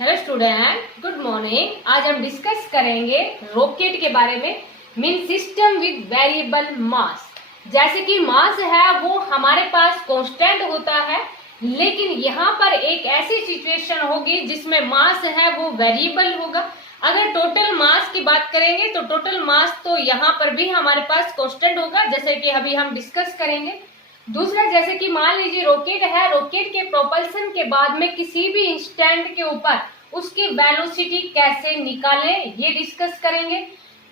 Hello student, good morning. आज हम discuss करेंगे रॉकेट के बारे में। मीन सिस्टम विद वेरिएबल मास। जैसे कि मास है वो हमारे पास कांस्टेंट होता है, लेकिन यहाँ पर एक ऐसी सिचुएशन होगी जिसमें मास है वो वेरिएबल होगा। अगर टोटल मास की बात करेंगे तो टोटल मास तो यहाँ पर भी हमारे पास कांस्टेंट होगा, जैसे कि अभी हम डिस्कस करेंगे। दूसरा, जैसे कि मान लीजिए रॉकेट है, रॉकेट के प्रोपल्शन के बाद में किसी भी इंस्टेंट के ऊपर उसकी वेलोसिटी कैसे निकालें, ये डिस्कस करेंगे।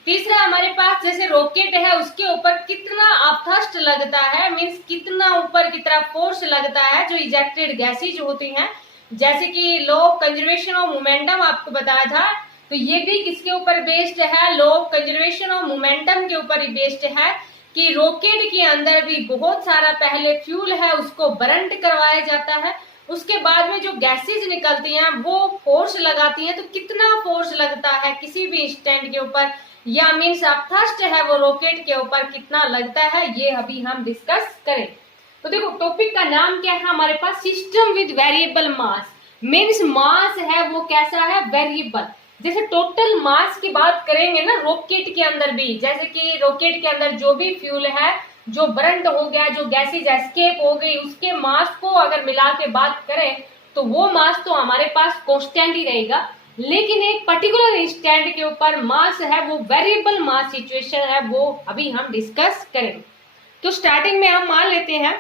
तीसरा, हमारे पास जैसे रॉकेट है उसके ऊपर कितना अपथ्रस्ट लगता है, मींस कितना ऊपर की तरफ फोर्स लगता है जो इजेक्टेड गैसेज होती हैं। जैसे कि law of conservation of momentum आपको बताया था, तो ये भी किसके ऊपर बेस्ड है, law of conservation of momentum के ऊपर ही बेस्ड है कि रॉकेट के अंदर भी बहुत सारा पहले फ्यूल है उसको बर्न करवाया जाता है, उसके बाद में जो गैसेज निकलती हैं वो फोर्स लगाती हैं। तो कितना फोर्स लगता है किसी भी स्टैंड के ऊपर, या मीन्स अपथ्रस्ट है वो रॉकेट के ऊपर कितना लगता है, ये अभी हम डिस्कस करें। तो देखो, टॉपिक का नाम क्या है हमारे पास, system with variable mass. Means mass है वो कैसा है, वेरिएबल। जैसे टोटल मास की बात करेंगे ना रॉकेट के अंदर भी, जैसे कि रॉकेट के अंदर जो भी फ्यूल है जो बर्न हो गया, जो गैसेज एस्केप हो गई, उसके मास को अगर मिला के बात करें तो वो मास तो हमारे पास कांस्टेंट ही रहेगा, लेकिन एक पर्टिकुलर इंस्टेंट के ऊपर मास है वो वेरिएबल मास सिचुएशन है, वो अभी हम डिस्कस करेंगे। तो स्टार्टिंग में हम मान लेते हैं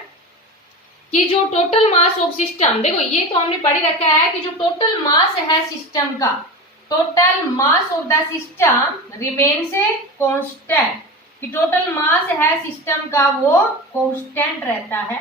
कि जो टोटल मास ऑफ सिस्टम, देखो ये तो हमने पढ़ रखा है कि जो टोटल मास है सिस्टम का, total mass of the system remains constant, कि टोटल मास है सिस्टम का वो कांस्टेंट रहता है।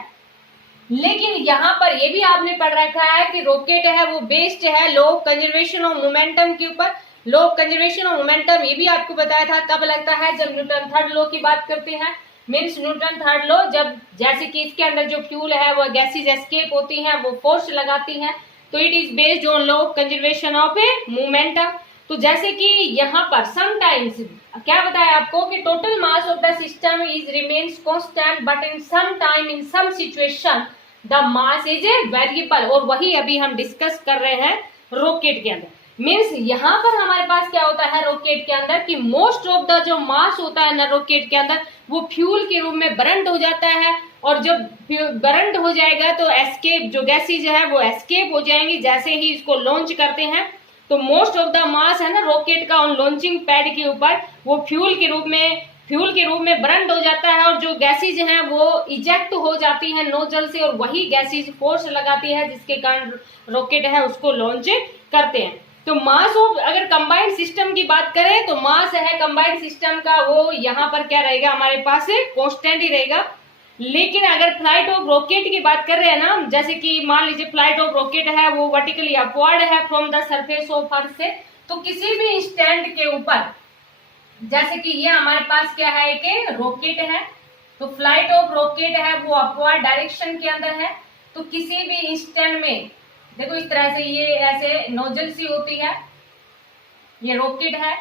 लेकिन यहाँ पर ये भी आपने पढ़ रखा है कि रॉकेट है वो बेस्ड है law of conservation of momentum के ऊपर। Law of conservation of momentum ये भी आपको बताया था कब लगता है, जब न्यूटन थर्ड लॉ की बात करते हैं। मीन्स न्यूटन थर्ड लॉ, जब जैसे कि इसके अंदर जो फ्यूल है वो गैसेज एस्केप होती हैं, वो फोर्स लगाती हैं, तो it is based on law of conservation of A momentum. तो जैसे कि यहाँ पर समटाइम्स क्या बताया आपको कि total mass of the system is remains constant, but in some time in some situation the mass is a variable, और वही अभी हम डिस्कस कर रहे हैं रॉकेट के अंदर। मीन्स यहाँ पर हमारे पास क्या होता है रॉकेट के अंदर कि मोस्ट ऑफ द जो मास होता है ना रॉकेट के अंदर वो फ्यूल के रूप में बर्न हो जाता है, और जब बर्न हो जाएगा तो एस्केप जो गैसेज है वो एस्केप हो जाएंगी जैसे ही इसको लॉन्च करते हैं। तो मोस्ट ऑफ द मास है ना रॉकेट का ऑन लॉन्चिंग पैड के ऊपर वो फ्यूल के रूप में बर्न हो जाता है, और जो गैसेज हैं वो इजेक्ट हो जाती है नोजल से, और वही गैसेज फोर्स लगाती है जिसके कारण रॉकेट है उसको लॉन्च करते हैं। तो मास ऑफ, अगर कंबाइंड सिस्टम की बात करें तो मास है कंबाइंड सिस्टम का वो यहाँ पर क्या रहेगा हमारे पास कांस्टेंट ही रहेगा। लेकिन अगर फ्लाइट ऑफ रॉकेट की बात कर रहे हैं ना, जैसे कि मान लीजिए फ्लाइट ऑफ रॉकेट है वो वर्टिकली अपवर्ड है from the surface of earth से, तो किसी भी इंस्टेंट के ऊपर, जैसे कि ये हमारे पास क्या है कि रॉकेट है, तो फ्लाइट ऑफ रॉकेट है वो अपवर्ड डायरेक्शन के अंदर है, तो किसी भी इंस्टेंट में देखो इस तरह से ये ऐसे नोजल सी होती है, ये रॉकेट है।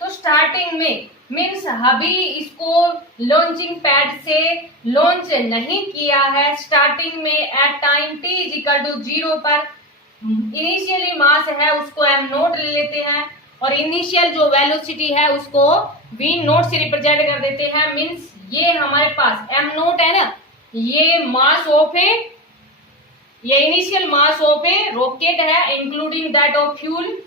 तो स्टार्टिंग में मीन्स अभी इसको लॉन्चिंग पैड से लॉन्च नहीं किया है, स्टार्टिंग में at time t is equal to 0 पर इनिशियली मास है उसको m नोट ले लेते हैं, और इनिशियल जो वेलोसिटी है उसको v नोट से रिप्रेजेंट कर देते हैं। मीन्स ये हमारे पास m नोट है ना, ये मास ऑफ ए, ये initial mass of a rocket है, including that of fuel,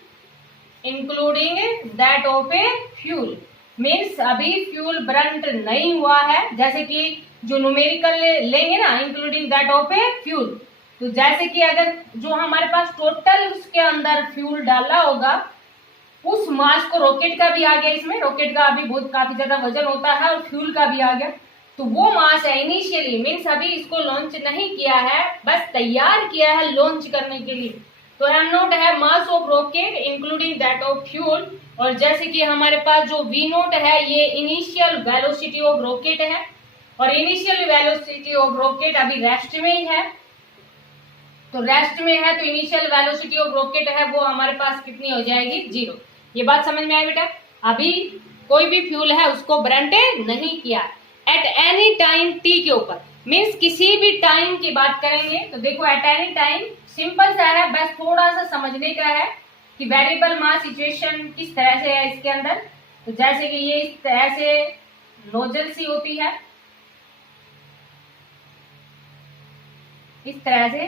means अभी फ्यूल बर्न नहीं हुआ है। जैसे कि जो न्यूमेरिकल लेंगे ना including that of a fuel, तो जैसे कि अगर जो हमारे पास टोटल उसके अंदर फ्यूल डाला होगा उस मास को, रॉकेट का भी आ गया इसमें, रॉकेट का अभी बहुत काफी ज्यादा वजन होता है और फ्यूल का भी आ गया, तो वो मास है इनिशियली, मीन्स अभी इसको लॉन्च नहीं किया है, बस तैयार किया है लॉन्च करने के लिए। तो m नोट है mass of rocket including that of fuel, और जैसे कि हमारे पास जो v नोट है ये इनिशियल वेलोसिटी ऑफ रॉकेट है, और इनिशियल वेलोसिटी ऑफ रॉकेट अभी रेस्ट में ही है, तो रेस्ट में है तो इनिशियल वेलोसिटी ऑफ रॉकेट है वो हमारे पास कितनी हो जाएगी, 0। ये बात समझ में आई बेटा, अभी कोई भी फ्यूल है उसको बर्न नहीं किया एट एनी टाइम t के ऊपर, मीन्स किसी भी टाइम की बात करेंगे तो देखो एट एनी टाइम सिंपल सा है, बस थोड़ा सा समझ समझने का है कि वेरिएबल मास सिचुएशन किस तरह से है इसके अंदर। तो जैसे कि ये इस तरह से नोजल सी होती है, इस तरह से।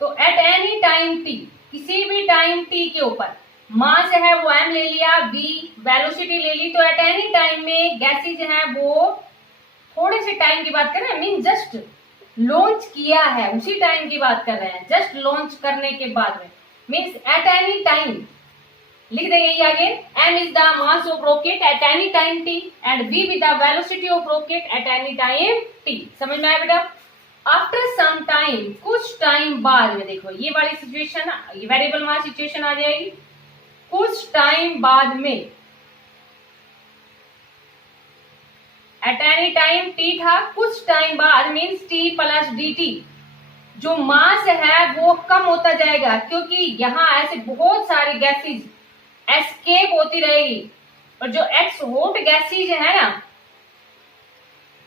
तो एट एनी टाइम टी, किसी भी टाइम टी के ऊपर मास है वो m ले लिया, v वेलोसिटी ले ली, तो एट एनी टाइम में गैसेज है वो थोड़े से टाइम की बात कर रहे हैं, मीन जस्ट लॉन्च किया है उसी टाइम की बात कर रहे हैं, जस्ट लॉन्च करने के बाद में, मीन्स एट एनी टाइम लिख देंगे ये आगे। m is the mass of rocket eight any time t and v with the velocity of rocket eight any time t। समझ में आया बेटा? आफ्टर सम टाइम, कुछ टाइम बाद में, देखो ये वाली सिचुएशन, ये वेरिएबल मास सिचुएशन आ जाएगी। कुछ टाइम बाद में, एट एनी टाइम t था, कुछ टाइम बाद मीन्स t प्लस dt, जो मास है वो कम होता जाएगा, क्योंकि यहाँ ऐसे बहुत सारी गैसेज एस्केप होती रहेगी, और जो एक्स हॉट गैसेज है ना,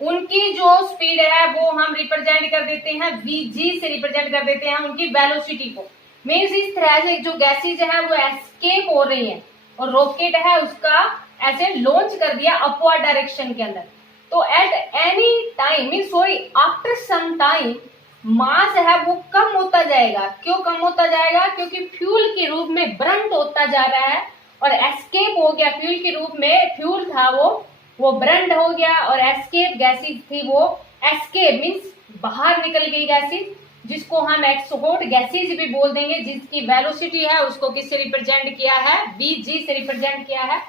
उनकी जो स्पीड है वो हम रिप्रेजेंट कर देते हैं vg से, रिप्रेजेंट कर देते हैं उनकी वेलोसिटी को। मीन्स इस तरह से जो गैसेज है वो एस्केप हो रही है, और रॉकेट है उसका ऐसे लॉन्च कर दिया अपवर्ड डायरेक्शन के अंदर। तो at any time mean sorry after some time mass है वो कम होता जाएगा। क्यों कम होता जाएगा? क्योंकि फ्यूल के रूप में ब्रंट होता जा रहा है, और एस्केप हो गया फ्यूल के रूप में, फ्यूल था वो ब्रंट हो गया, और एस्केप गैसेज थी वो, एस्केप मीन्स बाहर निकल गई गैसेज, जिसको हम एक्सहोट गैसेज भी बोल देंगे, जिसकी वेलोसिटी है उसको किससे रिप्रेजेंट किया है? vg से रिप्रेजेंट किया है।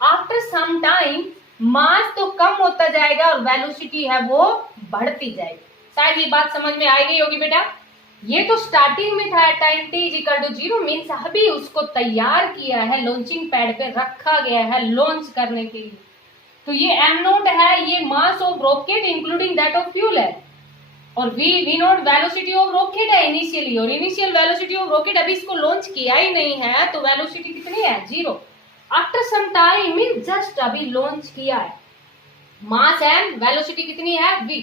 आफ्टर सम टाइम मास तो कम होता जाएगा और वेलोसिटी है वो बढ़ती जाएगी। शायद ये बात समझ में आ गई होगी बेटा। ये तो स्टार्टिंग में था time t equal to 0, means अभी उसको तैयार किया है, लॉन्चिंग पैड पे रखा गया है लॉन्च करने के लिए। तो ये m नोट है, ये mass of rocket including that of fuel है, और v note velocity of rocket है इनिशियली, और इनिशियल वेलोसिटी ऑफ रॉकेट अभी इसको लॉन्च किया ही नहीं है, तो वेलोसिटी कितनी है? 0। After some time mean just अभी लॉन्च किया है, मास m, वेलोसिटी कितनी है? v।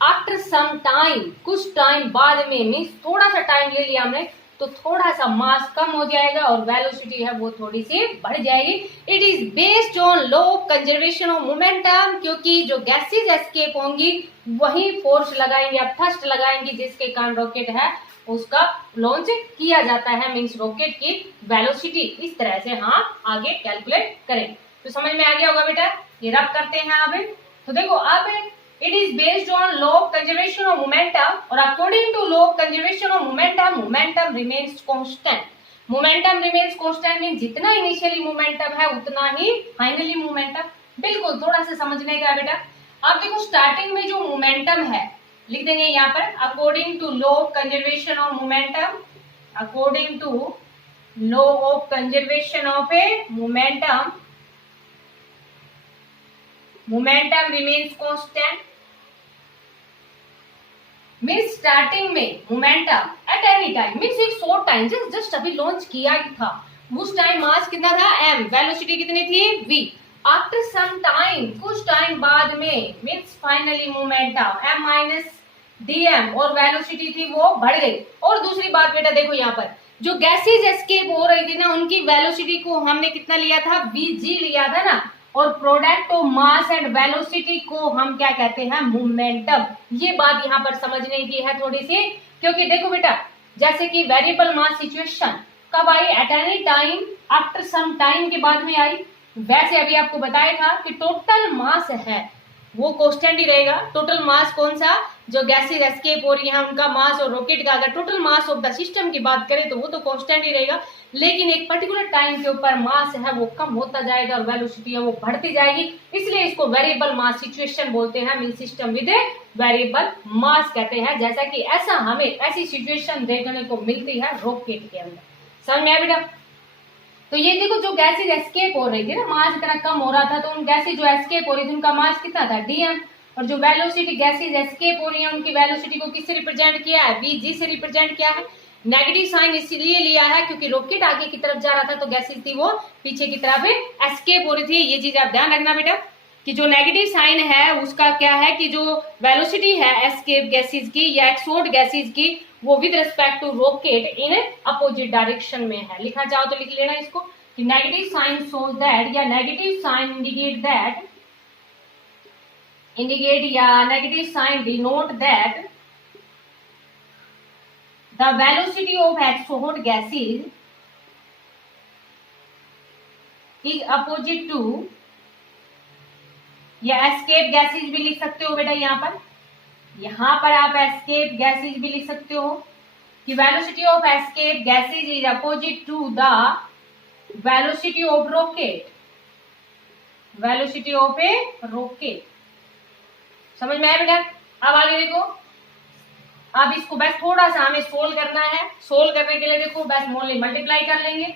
आफ्टर सम टाइम, कुछ टाइम बाद में, मीन्स थोड़ा सा टाइम ले लिया हमने, तो थोड़ा सा मास कम हो जाएगा और वेलोसिटी है वो थोड़ी सी बढ़ जाएगी। It is based on law of conservation of momentum, क्योंकि जो गैसेज एस्केप होंगी वही फोर्स लगाएंगे, अब थ्रस्ट लगाएंगे, जिसके कारण रॉकेट है उसका लॉन्च किया जाता है, मीन्स रॉकेट की वेलोसिटी इस तरह से हाँ आगे कैलकुलेट करें। तो समझ में आ गया होगा बेटा। ये रब करते हैं अब। तो देखो अब it is based on law of conservation of momentum, और according to law of conservation of momentum remains constant। momentum remains constant means जितना initially momentum है उतना ही finally momentum। बिल्कुल थोड़ा सा समझने का बेटा। अब देखो स्टार्टिंग में जो momentum है लिख देंगे यहाँ पर according to law of conservation of momentum, according to law of conservation of a momentum remains constant। Means starting में momentum at any time means एक शॉर्ट टाइम जस्ट अभी लॉन्च किया ही था, उस टाइम मास कितना था? m, वेलोसिटी कितनी थी? v। आफ्टर सम टाइम, कुछ टाइम बाद में, means finally momentum m minus dm, और वेलोसिटी थी वो बढ़ गई। और दूसरी बात बेटा देखो यहाँ पर जो गैसेज एस्केप हो रही थी ना, उनकी वेलोसिटी को हमने कितना लिया था? vg लिया था ना, और product of mass and velocity को हम क्या कहते हैं? मोमेंटम। ये बात यहाँ पर समझने की है थोड़ी सी, क्योंकि देखो बेटा जैसे कि वेरिएबल मास सिचुएशन कब आई? At any time after some time के बाद में आई। वैसे अभी आपको बताया था कि टोटल मास है वो कांस्टेंट ही रहेगा। टोटल मास कौन सा? जो गैसेज एस्केप हो रही है उनका मास, और रॉकेट का अगर total mass of the system की बात करें तो वो तो कांस्टेंट ही रहेगा, लेकिन एक पर्टिकुलर टाइम के ऊपर मास है वो कम होता जाएगा और वेलोसिटी है वो बढ़ती जाएगी, इसलिए इसको वेरिएबल मास सिचुएशन बोलते हैं। मीन सिस्टम विद वेरिएबल मास कहते हैं। जैसा कि ऐसा हमें ऐसी सिचुएशन देखने को मिलती है रॉकेट के अंदर। समझ में आया बेटा? तो ये देखो जो गैसेज एस्केप हो रही थी ना, मास इतना कम हो रहा था, तो उन गैसेज जो एस्केप हो रही थी उनका मास कितना था? dm। और जो वेलोसिटी गैसेज एस्केप हो रही है उनकी वेलोसिटी को किससे रिप्रेजेंट किया है? vg से रिप्रेजेंट किया है। नेगेटिव साइन इसलिए लिया है क्योंकि रॉकेट आगे की तरफ जा रहा था, तो गैसेज थी वो पीछे की तरफ एस्केप हो रही थी। ये चीज आप ध्यान रखना बेटा। कि जो नेगेटिव साइन है उसका क्या है कि जो वेलोसिटी है एस्केप गैसेज की या एक्सोट गैसेज की वो with respect to rocket in opposite direction में है। लिखना चाहो तो लिख लेना इसको कि नेगेटिव साइन शोज दैट या नेगेटिव साइन indicate या negative sign denote that the velocity of exhaust gases is opposite to या escape gases भी लिख सकते हो बेटा। यहां पर आप escape gases भी लिख सकते हो कि velocity of escape gases is opposite to the velocity of rocket, velocity of a rocket। समझ में आया बेटा। अब आगे देखो, अब इसको बस थोड़ा सा हमें सोल्व करना है। सोल्व करने के लिए देखो बस मोनली मल्टीप्लाई कर लेंगे।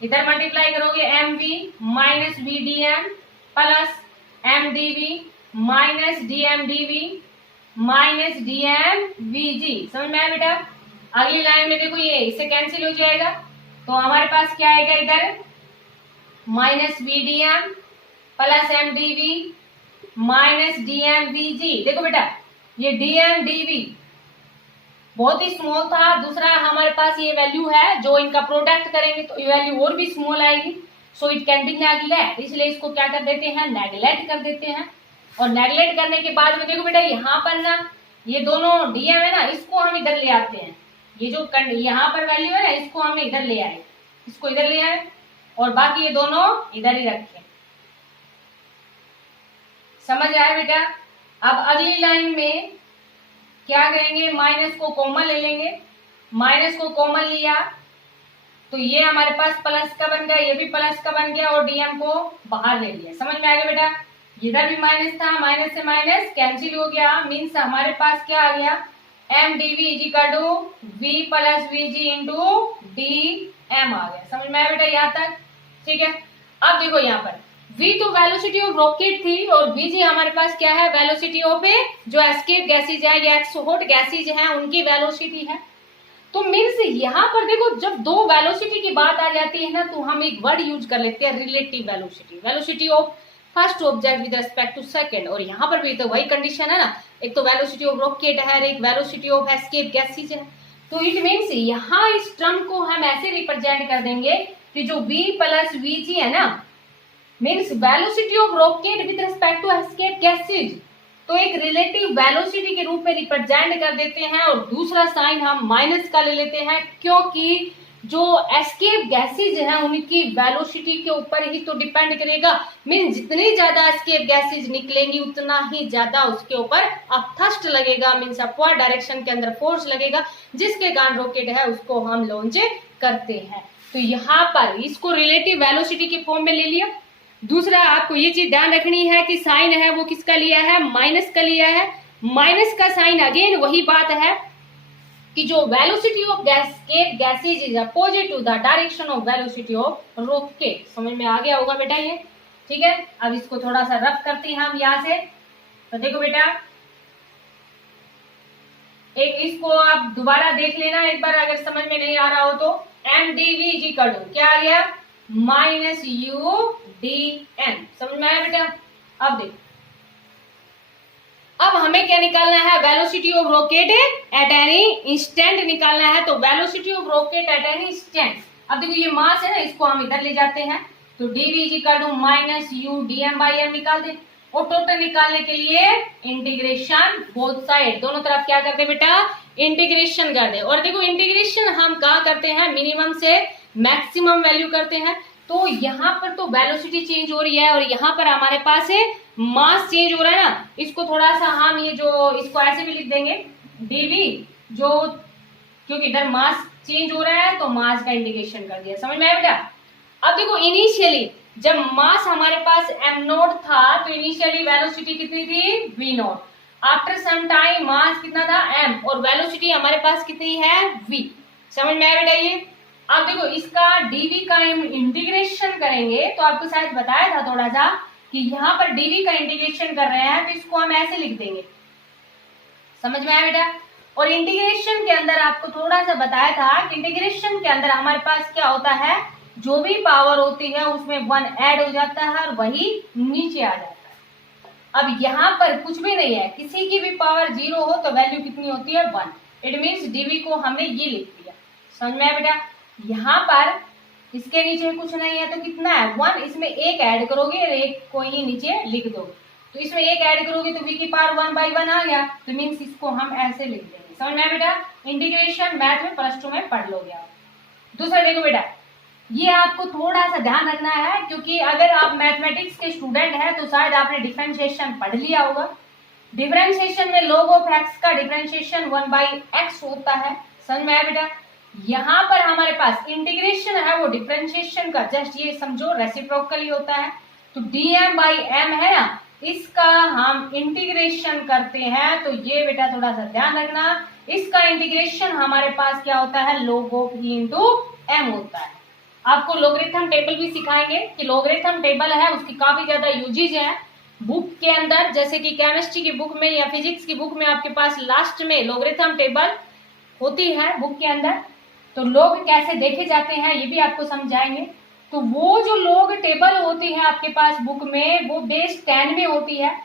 इधर मल्टीप्लाई करोगे M V minus V D M plus M D V minus D M D V minus D M V G. समझ में आया बेटा। अगली लाइन में देखो ये इससे कैंसिल हो जाएगा तो हमारे पास क्या आएगा, इधर minus V D M plus M D V minus DMVG. देखो बेटा ये डीएमडीवी बहुत ही स्मॉल था, दूसरा हमारे पास ये वैल्यू है जो इनका प्रोडक्ट करेंगे तो ये वैल्यू और भी स्मॉल आएगी, so it can be neglect, इसलिए इसको क्या कर देते हैं, नेगलेक्ट कर देते हैं। और नेगलेक्ट करने के बाद में देखो बेटा यहाँ पर ना ये दोनों डीएम है ना इसको हम इधर ले आते हैं, ये जो यहाँ पर वैल्यू है ना इसको हम इधर ले आए, इसको इधर ले आए और बाकी ये दोनों इधर ही रखे। समझ आया बेटा। अब अगली लाइन में क्या करेंगे, माइनस को कॉमन ले लेंगे, माइनस को कॉमन लिया तो ये हमारे पास प्लस का बन गया, ये भी प्लस का बन गया और डीएम को बाहर ले लिया। समझ में आ गया बेटा। इधर भी माइनस था, माइनस से माइनस कैंसिल हो गया, मीन्स हमारे पास क्या आ गया, M D V is equal to V plus V G into D M आ गया। समझ में आया बेटा यहाँ तक, ठीक है। अब देखो यहाँ पर v तो वेलोसिटी ऑफ रॉकेट थी और vg हमारे पास क्या है, वेलोसिटी ऑफ ए जो एस्केप गैसेज है या एक्सोट गैसेज है उनकी वेलोसिटी है। तो मीन्स यहाँ पर देखो जब दो वेलोसिटी की बात आ जाती है ना तो हम एक वर्ड यूज कर लेते हैं relative velocity, velocity of first object with respect to second. और यहाँ पर भी तो वही कंडीशन है ना, एक तो वेलोसिटी ऑफ रॉकेट है, एक वेलोसिटी ऑफ एस्केप गैसेज है। तो इट मीन्स यहाँ इस टर्म को हम ऐसे रिप्रेजेंट कर देंगे कि जो v प्लस वी जी है ना means velocity of rocket with respect to escape gases, तो एक रिलेटिव वेलोसिटी के रूप में रिप्रेजेंट कर देते हैं और दूसरा साइन हम माइनस का ले लेते हैं क्योंकि जो एस्केप गैसेज हैं उनकी वेलोसिटी के ऊपर ही तो डिपेंड करेगा। मीन्स जितनी ज्यादा एस्केप गैसेज निकलेंगी उतना ही ज्यादा उसके ऊपर अपथस्ट लगेगा, मीन्स अपवर्ड डायरेक्शन के अंदर फोर्स लगेगा, जिसके कारण रॉकेट है उसको हम लॉन्च करते हैं। तो यहाँ पर इसको रिलेटिव वेलोसिटी के फॉर्म में ले लिया। दूसरा आपको ये चीज ध्यान रखनी है कि साइन है वो किसका लिया है, माइनस का लिया है। माइनस का साइन अगेन वही बात है कि जो velocity of gases is opposite to the direction of velocity of rocket. समझ में आ गया होगा बेटा ये, ठीक है। अब इसको थोड़ा सा रफ करते हैं हम यहाँ से। तो देखो बेटा एक इसको आप दोबारा देख लेना एक बार अगर समझ में नहीं आ रहा हो तो। एम डी वी जी कर दो, क्या आ गया, माइनस यू डी एम। समझ में आया बेटा। अब देखो अब हमें क्या निकालना है, velocity of rocket eight any instant निकालना है। तो velocity of rocket eight any instant, अब देखो ये मास है ना इसको हम इधर ले जाते हैं तो DV equal to minus U D M by M निकाल दे और टोटल निकालने के लिए इंटीग्रेशन बोथ साइड, दोनों तरफ क्या कर दे बेटा, इंटीग्रेशन कर दे। और देखो इंटीग्रेशन हम कहाँ करते हैं, मिनिमम से मैक्सिमम वैल्यू करते हैं। तो यहाँ पर तो वेलोसिटी चेंज हो रही है और यहाँ पर हमारे पास है मास चेंज हो रहा है ना, इसको थोड़ा सा हम ये जो इसको ऐसे भी लिख देंगे डीवी, जो क्योंकि इधर मास चेंज हो रहा है तो मास का इंटीग्रेशन कर दिया। समझ में आया बेटा। अब देखो इनिशियली जब मास हमारे पास एम नोट था तो इनिशियली वेलोसिटी कितनी थी, V nought. After some time mass कितना था, एम, और वेलोसिटी हमारे पास कितनी है, वी। समझ में आया बेटा ये। अब देखो इसका डीवी का इंटीग्रेशन करेंगे तो आपको शायद बताया था थोड़ा सा कि यहाँ पर डीवी का इंटीग्रेशन कर रहे हैं तो इसको हम ऐसे लिख देंगे। समझ में आया बेटा। और इंटीग्रेशन के अंदर आपको थोड़ा सा बताया था कि इंटीग्रेशन के अंदर हमारे पास क्या होता है, जो भी पावर होती है उसमें 1 ऐड हो जाता है और वही नीचे आ जाता है। अब यहाँ पर कुछ भी नहीं है, किसी की भी पावर 0 हो तो वैल्यू कितनी होती है 1। इट मीन्स डीवी को हमने ये लिख दिया। समझ में आया बेटा? यहाँ पर इसके नीचे कुछ नहीं है तो कितना है 1, इसमें एक ऐड करोगे और एक को ही नीचे लिख दोगे, तो इसमें एक ऐड करोगे तो v की पावर 1/1 आ गया, तो मीन्स इसको हम ऐसे लिख देंगे। समझ में आया बेटा? इंटीग्रेशन मैथ में +2 में पढ़ लोगे आप। दूसरा देखो बेटा, ये आपको थोड़ा सा ध्यान रखना है, क्योंकि अगर आप मैथमेटिक्स के स्टूडेंट हैं तो शायद आपने डिफरेंशिएशन पढ़ लिया होगा। डिफरेंशिएशन में log ऑफ x का डिफरेंशिएशन 1/x होता है। समझ में आया बेटा? यहाँ पर हमारे पास इंटीग्रेशन है वो डिफरेंशिएशन का, जस्ट ये समझो रेसिप्रोकली होता है। तो dm/m है ना, इसका हम इंटीग्रेशन करते हैं, तो ये बेटा थोड़ा सा ध्यान रखना, इसका इंटीग्रेशन हमारे पास क्या होता है log of e into m होता है। आपको लोगरिथम टेबल भी सिखाएंगे कि लोगरिथम टेबल है उसकी काफी ज्यादा यूजेज है बुक के अंदर, जैसे कि केमिस्ट्री की बुक में या फिजिक्स की बुक में आपके पास लास्ट में लोगरिथम टेबल होती है बुक के अंदर, तो लोग कैसे देखे जाते हैं ये भी आपको समझाएंगे। तो वो जो लोग टेबल होती है आपके पास बुक में वो बेस 10 में होती है,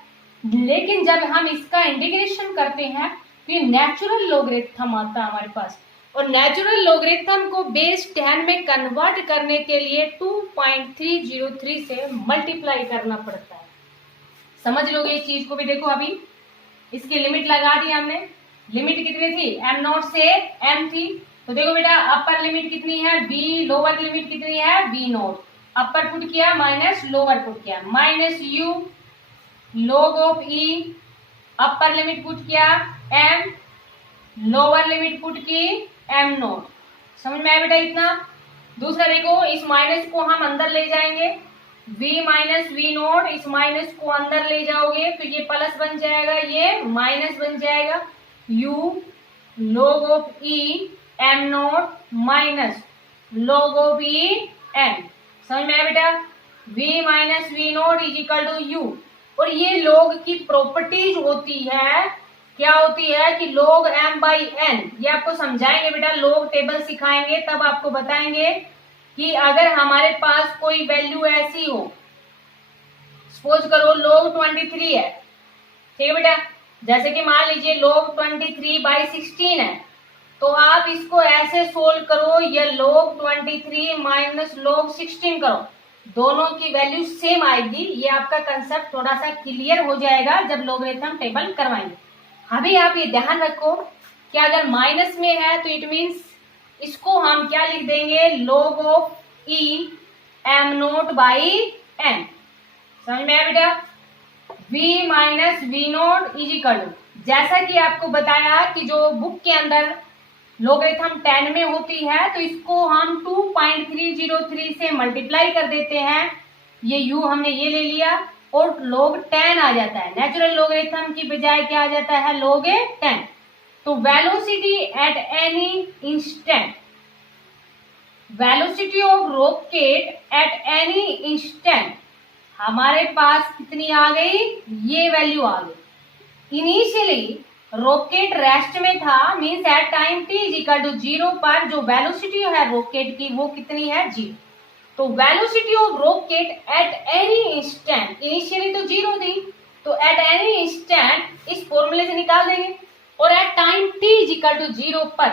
लेकिन जब हम इसका इंटीग्रेशन करते हैं तो ये नेचुरल लोगरिथम आता है हमारे पास, और नेचुरल लोगरिथम को बेस 10 में कन्वर्ट करने के लिए 2.303 से मल्टीप्लाई करना पड़ता है। समझ लोगे इस चीज को भी। देखो अभी इसकी लिमिट लगा दी हमने, लिमिट कितनी थी m0 से m थी, तो देखो बेटा अपर लिमिट कितनी है b, लोअर लिमिट कितनी है b0, अपर पुट किया माइनस लोअर पुट किया, minus u log of e, upper limit put किया m, लोअर लिमिट पुट की m0। समझ में आया बेटा इतना? दूसरा देखो, इस माइनस को हम अंदर ले जाएंगे, v माइनस v0, इस माइनस को अंदर ले जाओगे तो ये प्लस बन जाएगा, ये माइनस बन जाएगा, u log of e m0 minus log of e m। समझ में आया बेटा? v minus v0 is equal to u। और ये log की प्रॉपर्टीज होती है, क्या होती है कि log m/n, ये आपको समझाएंगे बेटा, log टेबल सिखाएंगे तब आपको बताएंगे कि अगर हमारे पास कोई वैल्यू ऐसी हो, सपोज करो log 23 है, ठीक है बेटा, जैसे कि मान लीजिए log 23/16 है, तो आप इसको ऐसे सोल्व करो या log 23 माइनस log 16 करो, दोनों की वैल्यू सेम आएगी। ये आपका कंसेप्ट थोड़ा सा क्लियर हो जाएगा जब लोगरिथम टेबल करवाएंगे। अभी आप ये ध्यान रखो कि अगर माइनस में है तो इट मीन्स इसको हम क्या लिख देंगे, log ऑफ e m0/n। समझ में आया बेटा? v minus v0 is equal to, जैसा कि आपको बताया कि जो बुक के अंदर लोगरिथम 10 में होती है तो इसको हम 2.303 से मल्टीप्लाई कर देते हैं, ये u हमने ये ले लिया और log 10 आ जाता है। नेचुरल लोगरिथम की बजाय क्या आ जाता है, log 10। तो velocity at any instant, velocity of rocket eight any instant हमारे पास कितनी आ गई, ये वैल्यू आ गई। इनिशियली रॉकेट रेस्ट में था, means at time t is equal to 0 पर जो वेलोसिटी है रॉकेट की वो कितनी है, 0। तो velocity of rocket eight any instant, initially तो 0 थी, तो एट एनी इंस्टेंट इस फॉर्मूले से निकाल देंगे, और at time t is equal to 0 पर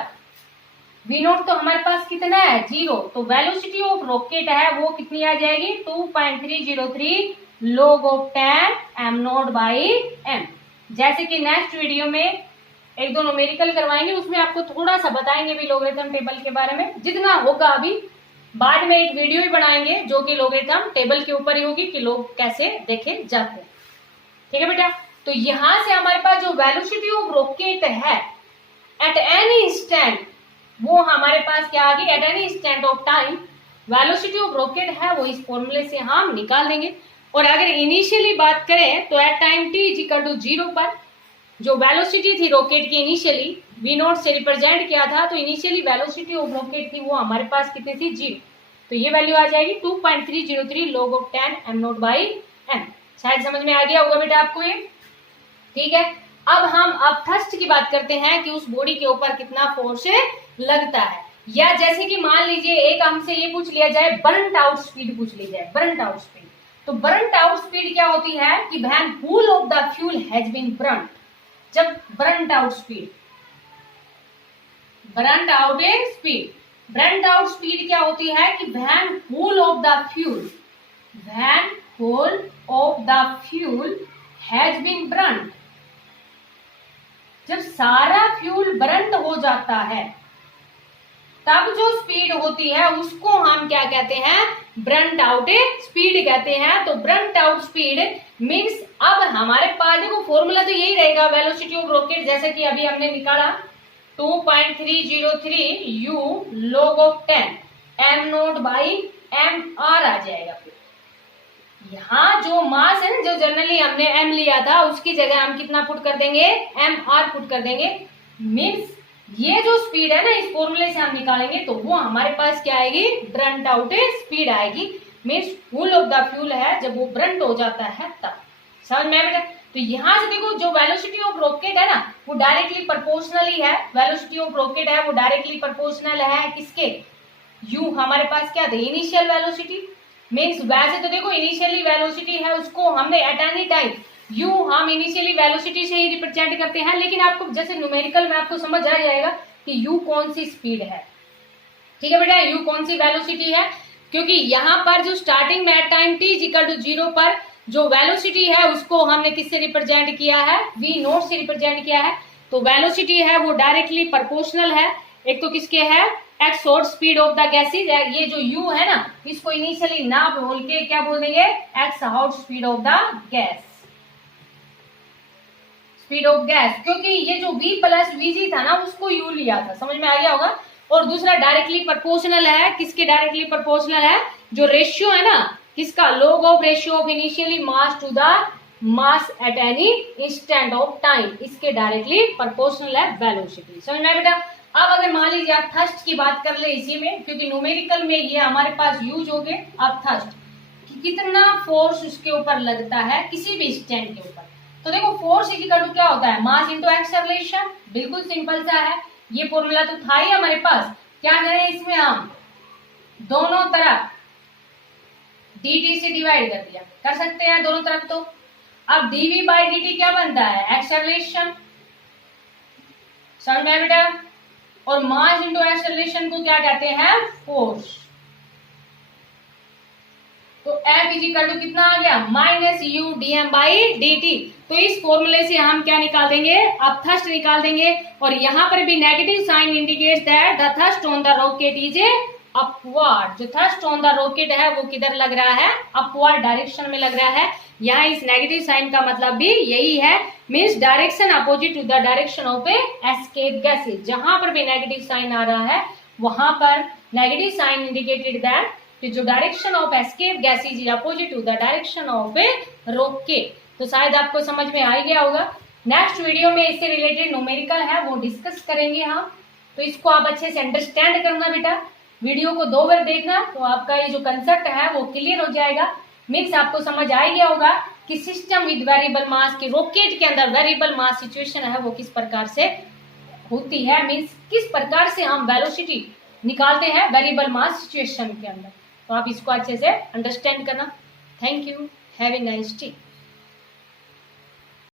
v0 तो हमारे पास कितना है, 0, तो वेलोसिटी ऑफ रॉकेट है वो कितनी आ जाएगी, 2.303 log ऑफ 10 m0/m। जैसे कि नेक्स्ट वीडियो में एक दो न्यूमेरिकल करवाएंगे, उसमें आपको थोड़ा सा बताएंगे भी लोगरिथम टेबल के बारे में, जितना होगा अभी बाद में एक वीडियो ही बनाएंगे जो कि लोगरिथम टेबल के ऊपर ही होगी कि लोग कैसे देखे जाते हैं। ठीक है बेटा? तो यहां से हमारे पास जो वेलोसिटी ऑफ रॉकेट है एट एनी इंस्टेंट, वो हमारे पास क्या आ गई, eight any instant of time velocity of rocket है वो इस फॉर्मूले से हम निकाल देंगे। और अगर इनिशियली बात करें तो at time t is equal to 0 पर जो वेलोसिटी थी रॉकेट की इनिशियली v0 से रिप्रेजेंट किया था, तो इनिशियली वेलोसिटी ऑफ रॉकेट थी वो हमारे पास कितनी थी, 0। तो ये वैल्यू आ जाएगी 2.303 log ऑफ 10 m0/m। शायद समझ में आ गया होगा बेटा आपको ये, ठीक है। अब थ्रस्ट की बात करते हैं कि उस बॉडी के ऊपर कितना फोर्स लगता है, या जैसे कि मान लीजिए एक हमसे ये पूछ लिया जाए बर्नट आउट स्पीड पूछ ली जाए, बर्नट आउट स्पीड, तो बर्नट आउट स्पीड क्या होती है कि when whole of the fuel has been burned, जब बर्नट आउट स्पीड क्या होती है कि when whole of the fuel has been burned, जब सारा फ्यूल बर्नड हो जाता है तब जो स्पीड होती है उसको हम क्या कहते हैं, बर्नट आउट स्पीड कहते हैं। तो बर्नट आउट स्पीड मींस अब हमारे पास देखो फॉर्मूला तो यही रहेगा वेलोसिटी ऑफ रॉकेट, जैसे कि अभी हमने निकाला 2.303 u log of 10 m0 by mr आ जाएगा। फिर यहाँ जो मास है ना, जो जनरली हमने m लिया था उसकी जगह हम कितना पुट कर देंगे, mr पुट कर देंगे। मीन्स ये जो स्पीड है ना इस फॉर्मूले से हम निकालेंगे तो वो हमारे पास क्या आएगी, बर्नट आउट स्पीड आएगी। Means full of the fuel है जब वो बर्नट हो जाता है तब। समझ में आएगा? तो यहाँ से देखो जो वेलोसिटी ऑफ रॉकेट है ना वो डायरेक्टली प्रोपोर्शनली है, वेलोसिटी ऑफ रॉकेट है वो डायरेक्टली प्रोपोर्शनल है किसके, u हमारे पास क्या थे, इनिशियल वेलोसिटी। मीन्स वैसे तो देखो इनिशियली वेलोसिटी है उसको हमने एट एनी टाइम u हम इनिशियली वेलोसिटी से ही रिप्रेजेंट करते हैं, लेकिन आपको जैसे न्यूमेरिकल में आपको समझ आ जाएगा कि u कौन सी स्पीड है। ठीक है बेटा, u कौन सी वेलोसिटी है, क्योंकि यहाँ पर जो स्टार्टिंग में at time t equal to 0 पर जो वेलोसिटी है उसको हमने किससे रिप्रेजेंट किया है, v नोट से रिप्रेजेंट किया है। तो वेलोसिटी है वो डायरेक्टली प्रोपोर्शनल है, एक तो किसके है, x short speed of the gases, ये जो u है ना इसको इनिशियली ना बोल के क्या बोल देंगे, x hot speed of the gas, speed of gas, क्योंकि ये जो v प्लस vg था ना उसको u लिया था। समझ में आ गया होगा। और दूसरा डायरेक्टली प्रोपोर्शनल है, किसके डायरेक्टली प्रोपोर्शनल है, जो रेशियो है ना किसका, log of ratio of initially mass to the mass at any instant of time, इसके डायरेक्टली प्रोपोर्शनल है वेलोसिटी। समझ में बेटा। अब अगर मान लीजिए आप थर्स्ट की बात कर ले इसी में, क्योंकि न्यूमेरिकल में ये हमारे पास यूज हो गए। अब थर्स्ट कि कितना फोर्स उसके ऊपर लगता है किसी भी स्टैंड के ऊपर, तो देखो फोर्स इक्वल टू क्या होता है, मास इंटू एक्सेलरेशन। बिल्कुल सिंपल सा है, ये फॉर्मूला तो था ही हमारे पास। क्या करें इसमें, हम दोनों तरफ dt से डिवाइड कर दिया, कर सकते हैं दोनों तरफ। तो अब dv बाई dt क्या बनता है, एक्सेलरेशन। समझ में बेटा। और मास इंटू एक्सेलरेशन को क्या कहते हैं, फोर्स। तो F इज इक्वल टू कितना आ गया, minus u dm by dt। तो इस फॉर्मूले से हम क्या निकाल देंगे, अब थ्रस्ट निकाल देंगे। और यहाँ पर भी negative sign indicates that the thrust on the rocket is upward. जो थ्रस्ट ऑन द रॉकेट है वो किधर लग रहा है, अपवर्ड डायरेक्शन में लग रहा है। यहाँ इस नेगेटिव साइन का मतलब भी यही है, means direction opposite to the direction of escape gases. जहां पर भी नेगेटिव साइन आ रहा है वहां पर नेगेटिव साइन इंडिकेटेड दैट जो direction of escape gases is opposite to the direction of a rocket. तो शायद आपको समझ में आ गया होगा। नेक्स्ट वीडियो में इससे रिलेटेड न्यूमेरिकल है वो डिस्कस करेंगे हम। तो इसको आप अच्छे से अंडरस्टैंड करना बेटा, वीडियो को 2 बार देखना तो आपका ये जो कंसेप्ट है वो क्लियर हो जाएगा। मीन्स आपको समझ आ गया होगा कि सिस्टम विद वेरिएबल मास की रॉकेट के अंदर वेरिएबल मास सिचुएशन है वो किस प्रकार से होती है, मीन्स किस प्रकार से हम वेलोसिटी निकालते हैं वेरिएबल मास सिचुएशन के अंदर। तो आप इसको अच्छे से अंडरस्टैंड करना। Thank you, have a nice day.